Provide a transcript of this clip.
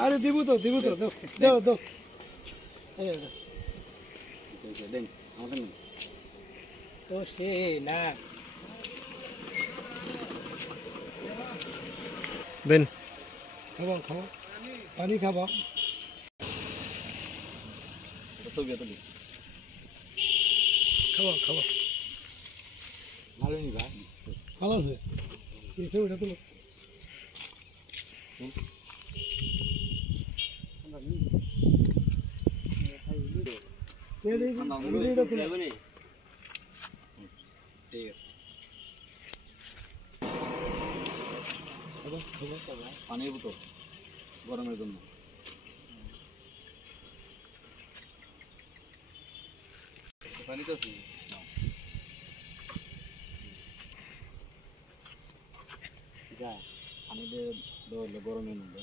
আরে দিব তো দাও দাও দেন আমাদের নেই তো সে না দেন খাবো পানি খাবো ছবি তুলি খাবো ভালো নি ভাই ভালো আছে এই ছবিটা তুলো ঠিক আছে পানির বোতল গরমের জন্য পানি তো আছে পানি দিয়ে গরমের মধ্যে